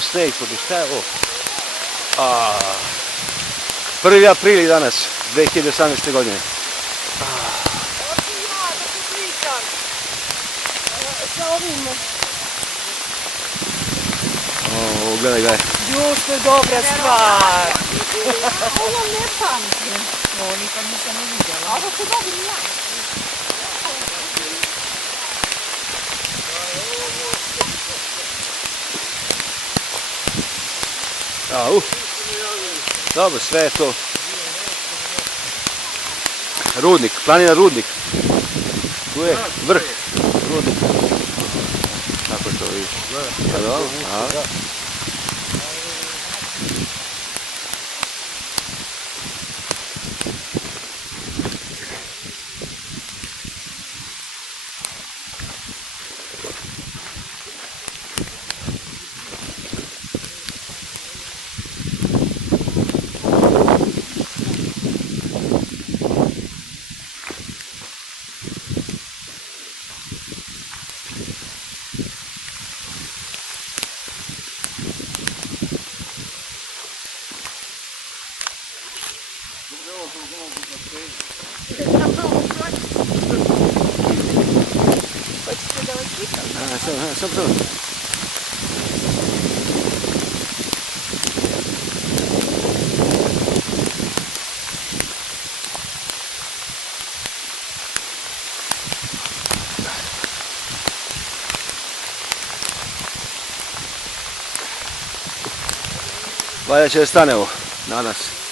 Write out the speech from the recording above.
ovo steak, šta je ovo? 1. april danas, 2018. godine. Gledaj. Jo, što je dobra stvar. Ovo ne pamtim. Ovo nikad nisam ne vidjela. Ovo se dobim ja. Dobro, sve je to. Rudnik, planina Rudnik. Tu je vrh Rudnika. Kako je to vidiš? Hoćete da vas pitam? Sam. Valja će da stane ovo, nadam se.